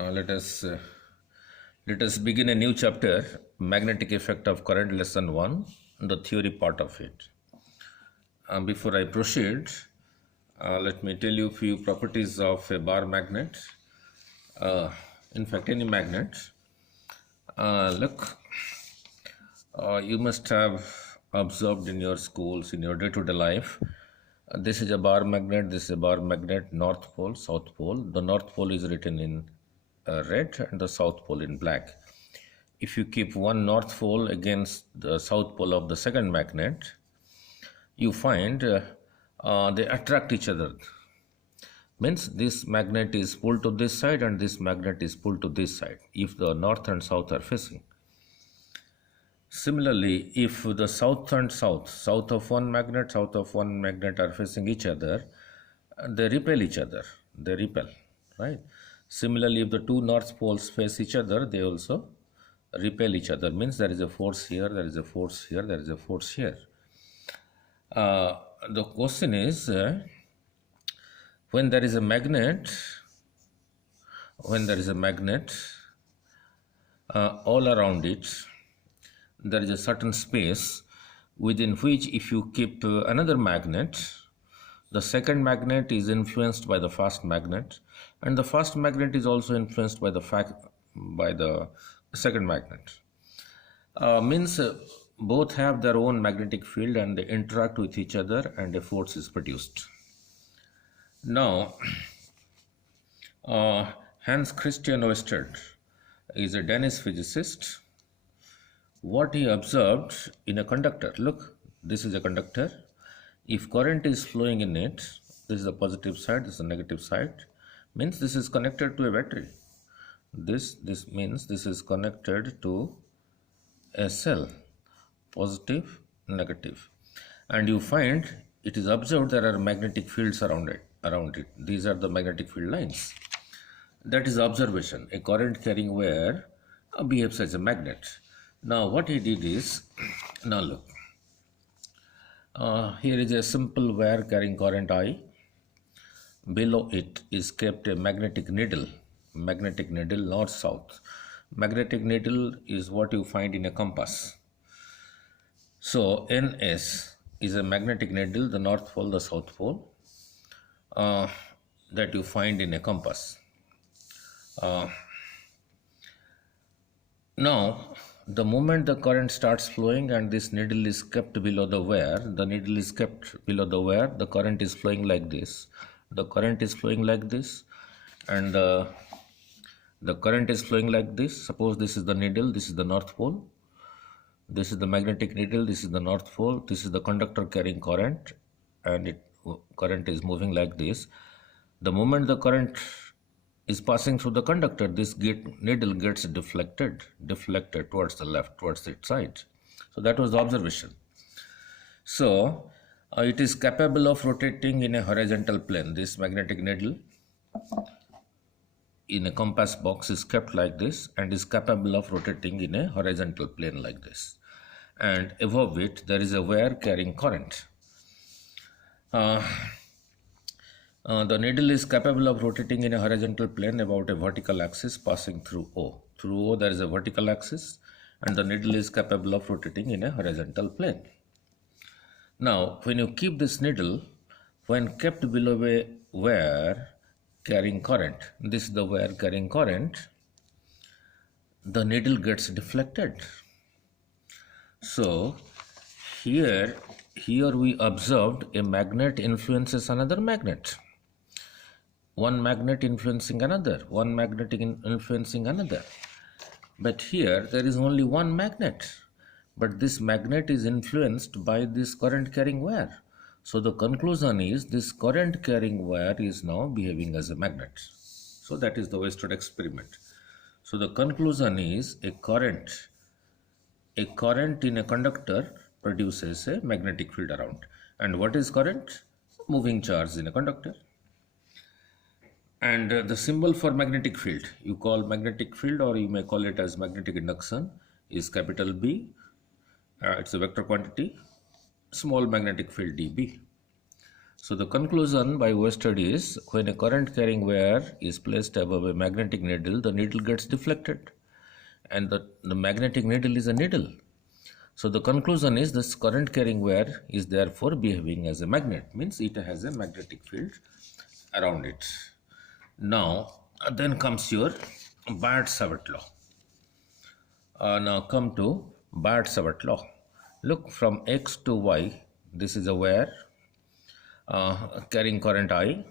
Let us begin a new chapter, magnetic effect of current, lesson 1, the theory part of it. Before I proceed, let me tell you a few properties of a bar magnet. In fact, any magnet. Look, you must have observed in your schools, in your day-to-day life. This is a bar magnet, this is a bar magnet, North Pole, South Pole. The North Pole is written in red and the South Pole in black. If you keep one North Pole against the South Pole of the second magnet, you find they attract each other. Means this magnet is pulled to this side and this magnet is pulled to this side if the north and south are facing. Similarly, if the south and south of one magnet, south of one magnet are facing each other, they repel each other, they repel, right? Similarly, if the two north poles face each other, they also repel each other. Means there is a force here, there is a force here, there is a force here. The question is, when there is a magnet, all around it, there is a certain space within which if you keep another magnet, the second magnet is influenced by the first magnet, and the first magnet is also influenced by the second magnet. Means both have their own magnetic field and they interact with each other and a force is produced. Now, Hans Christian Ørsted is a Danish physicist. What he observed in a conductor, look, this is a conductor. If current is flowing in it, this is the positive side, this is the negative side, means this is connected to a battery. This means this is connected to a cell, positive, negative. And you find it is observed there are magnetic fields around it. These are the magnetic field lines. That is observation. A current carrying wire behaves as a magnet. Now what he did is, now look, here is a simple wire carrying current I. Below it is kept a magnetic needle north-south. Magnetic needle is what you find in a compass. So NS is a magnetic needle, the north pole, the south pole, that you find in a compass. Now, the moment the current starts flowing and this needle is kept below the wire, the current is flowing like this. The current is flowing like this, and the current is flowing like this. Suppose this is the needle, this is the north pole. This is the magnetic needle, this is the north pole, this is the conductor carrying current, and current is moving like this. The moment the current is passing through the conductor, this needle gets deflected towards the left, towards its side. So that was the observation. So it is capable of rotating in a horizontal plane. This magnetic needle in a compass box is kept like this and is capable of rotating in a horizontal plane like this. And above it, there is a wire carrying current. The needle is capable of rotating in a horizontal plane about a vertical axis passing through O. Through O, there is a vertical axis, and the needle is capable of rotating in a horizontal plane. Now, when you keep this needle, when kept below a wire carrying current, this is the wire carrying current, the needle gets deflected. So here we observed a magnet influences another magnet. One magnet influencing another, one magnet influencing another. But here there is only one magnet. But this magnet is influenced by this current carrying wire. So the conclusion is this current carrying wire is now behaving as a magnet. So that is the Ørsted experiment. So the conclusion is a current in a conductor produces a magnetic field around. And what is current? Moving charge in a conductor. And the symbol for magnetic field, you call magnetic field or you may call it as magnetic induction, is capital B. It's a vector quantity, small magnetic field dB. So the conclusion by Oersted is, when a current carrying wire is placed above a magnetic needle, the needle gets deflected, and the magnetic needle is a needle. So the conclusion is, this current carrying wire is therefore behaving as a magnet, means it has a magnetic field around it. Now then comes your Biot-Savart law. Now come to Biot-Savart law. Look, from X to Y, this is a wire carrying current I.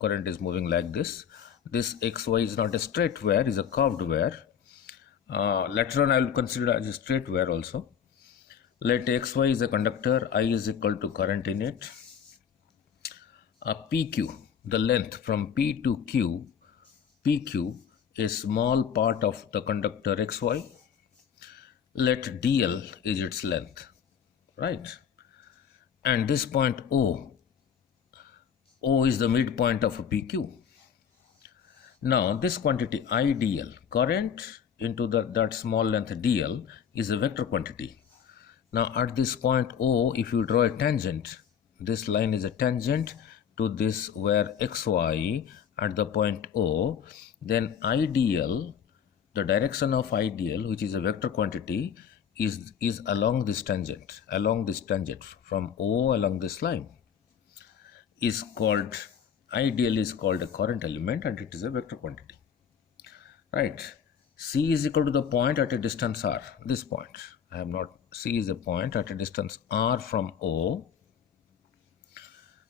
Current is moving like this. This XY is not a straight wire, is a curved wire. Later on I will consider as a straight wire also. Let XY is a conductor, I is equal to current in it. PQ, the length from P to Q, PQ, a small part of the conductor XY. Let DL is its length, right? And this point O is the midpoint of a PQ. Now this quantity IDL, current into that small length DL, is a vector quantity. Now at this point O, if you draw a tangent, this line is a tangent to this where XY at the point O, then IDL, the direction of IDL, which is a vector quantity, is along this tangent from O along this line, is called, IDL is called a current element, and it is a vector quantity, right? C is equal to the point at a distance R, this point. C is a point at a distance R from O,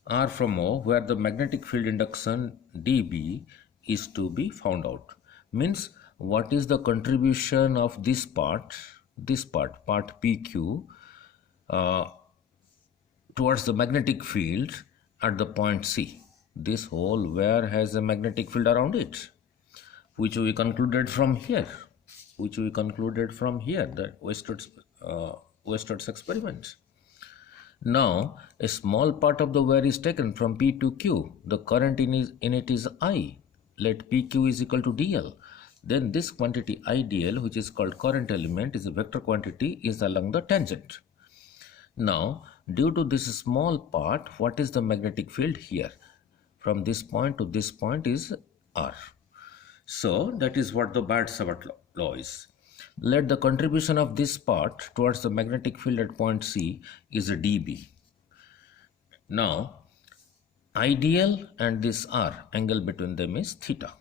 where the magnetic field induction dB is to be found out. Means, what is the contribution of this part PQ, towards the magnetic field at the point C. This whole wire has a magnetic field around it, which we concluded from here, the Oersted's experiment. Now a small part of the wire is taken from P to Q. The current in it is I. Let PQ is equal to DL. Then this quantity IDL, which is called current element, is a vector quantity, is along the tangent. Now due to this small part, what is the magnetic field here? From this point to this point is R. So that is what the Biot-Savart law is. Let the contribution of this part towards the magnetic field at point C is a dB. Now IDL and this R, angle between them is theta.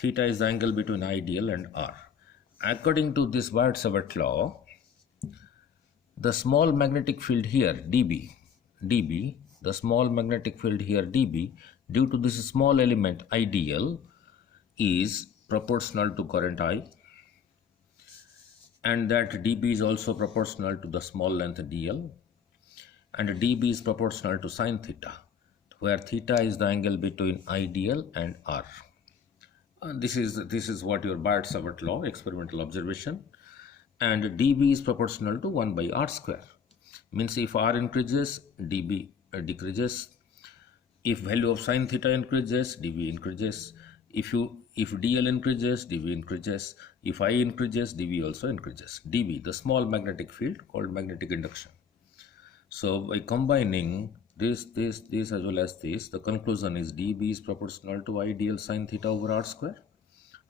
Theta is the angle between IDL and R. According to this Biot-Savart law, the small magnetic field here dB, the small magnetic field here dB, due to this small element IDL, is proportional to current I, and that dB is also proportional to the small length DL, and dB is proportional to sine theta, where theta is the angle between IDL and R. This is what your Biot-Savart law, experimental observation. And dB is proportional to 1 by R square. Means if R increases, dB decreases. If value of sine theta increases, dB increases. If DL increases, dB increases. If I increases, dB also increases. dB, the small magnetic field called magnetic induction. So by combining this as well as this, the conclusion is dB is proportional to IDL sine theta over R square.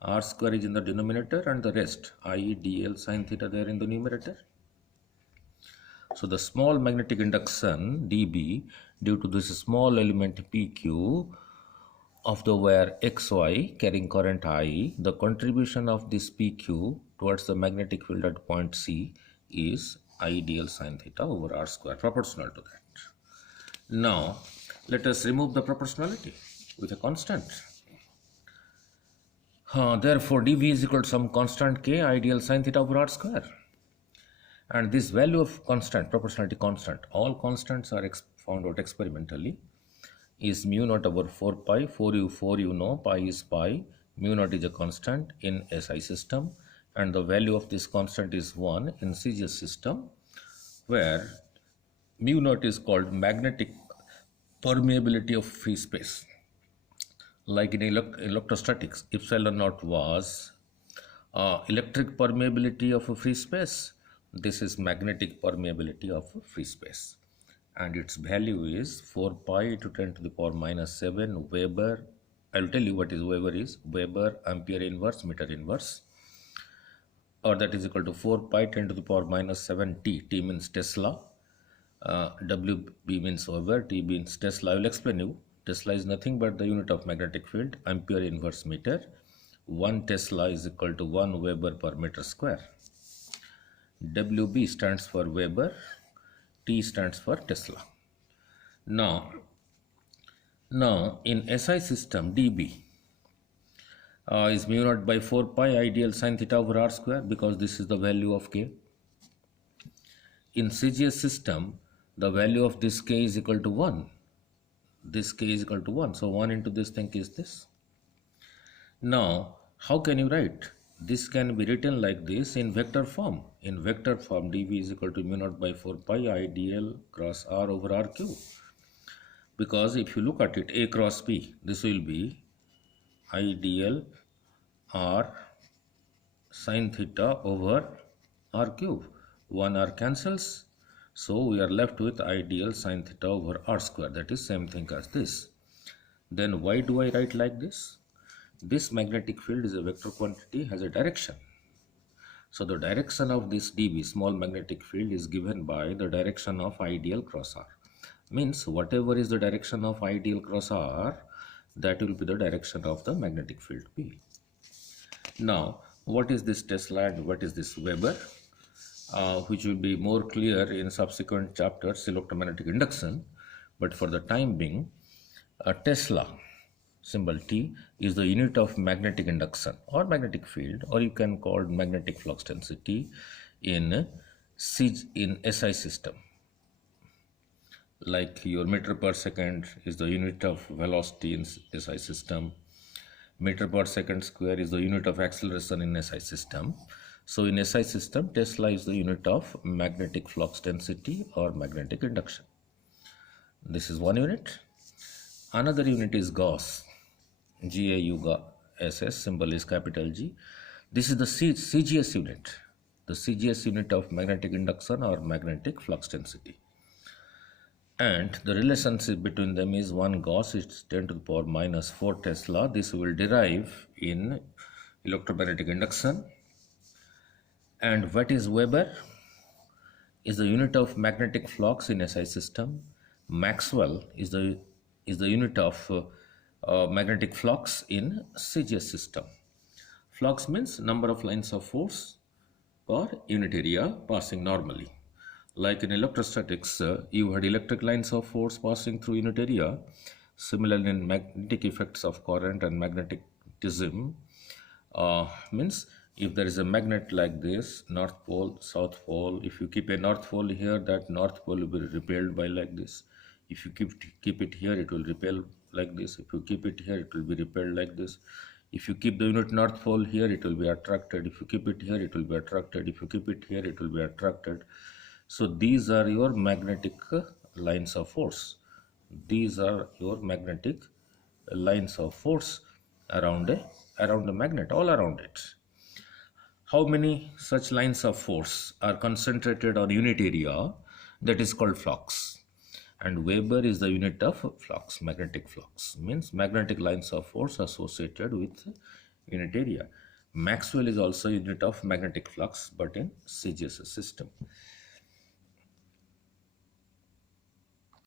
R square is in the denominator, and the rest IDL sine theta there in the numerator. So the small magnetic induction dB, due to this small element PQ of the wire XY carrying current I, the contribution of this PQ towards the magnetic field at point C is IDL sine theta over R square, proportional to that. Now let us remove the proportionality with a constant. Therefore dV is equal to some constant k, IDL sine theta over R square. And this value of constant, proportionality constant, all constants are found out experimentally, is mu naught over 4 pi. 4 you know, pi is pi, mu naught is a constant in SI system, and the value of this constant is 1 in CGS system, where mu naught is called magnetic permeability of free space. Like in electrostatics, epsilon naught was electric permeability of a free space. This is magnetic permeability of a free space. and its value is 4 pi to 10 to the power minus 7 Weber. I'll tell you what is Weber is. Weber ampere inverse meter inverse, or that is equal to 4 pi 10 to the power minus 7 T. T means Tesla. WB means Weber, T means Tesla. I will explain you. Tesla is nothing but the unit of magnetic field, ampere inverse meter. 1 Tesla is equal to 1 Weber per meter square. WB stands for Weber, T stands for Tesla. Now in SI system, dB is mu naught by 4 pi ideal sine theta over r square, because this is the value of k. In CGS system, the value of this k is equal to 1. This k is equal to 1. So 1 into this thing is this. Now, how can you write? This can be written like this in vector form. In vector form, dV is equal to mu naught by 4 pi ideal cross r over r cube. Because if you look at it, A cross P, this will be ideal r sine theta over r cube. 1 r cancels. So we are left with ideal sine theta over r square. That is same thing as this. Then why do I write like this? This magnetic field is a vector quantity, has a direction. So the direction of this dB, small magnetic field, is given by the direction of ideal cross r. Means whatever is the direction of ideal cross r, that will be the direction of the magnetic field P. Now, what is this Tesla and what is this Weber? Which will be more clear in subsequent chapters, electromagnetic induction. But for the time being, Tesla, symbol T, is the unit of magnetic induction or magnetic field, or you can call it magnetic flux density in SI system. Like your meter per second is the unit of velocity in SI system. Meter per second square is the unit of acceleration in SI system. So in SI system, Tesla is the unit of magnetic flux density or magnetic induction. This is one unit. Another unit is Gauss. GAUSS, symbol is capital G. This is the CGS unit. The CGS unit of magnetic induction or magnetic flux density. And the relationship between them is 1 Gauss is 10 to the power minus 4 Tesla. This will derive in electromagnetic induction. And what is Weber? Is the unit of magnetic flux in SI system. Maxwell is the unit of magnetic flux in CGS system. Flux means number of lines of force per unit area passing normally. Like in electrostatics, you had electric lines of force passing through unit area. Similarly, in magnetic effects of current and magnetism, means if there is a magnet like this, north pole, south pole, if you keep a north pole here, that north pole will be repelled by like this. If you keep it here, it will repel like this. If you keep it here, it will be repelled like this. If you keep the unit north pole here, it will be attracted. If you keep it here, it will be attracted. If you keep it here, it will be attracted. So these are your magnetic lines of force. These are your magnetic lines of force around a magnet, all around it. How many such lines of force are concentrated on unit area? That is called flux. And Weber is the unit of flux, magnetic flux. Means magnetic lines of force associated with unit area. Maxwell is also unit of magnetic flux, but in CGS system.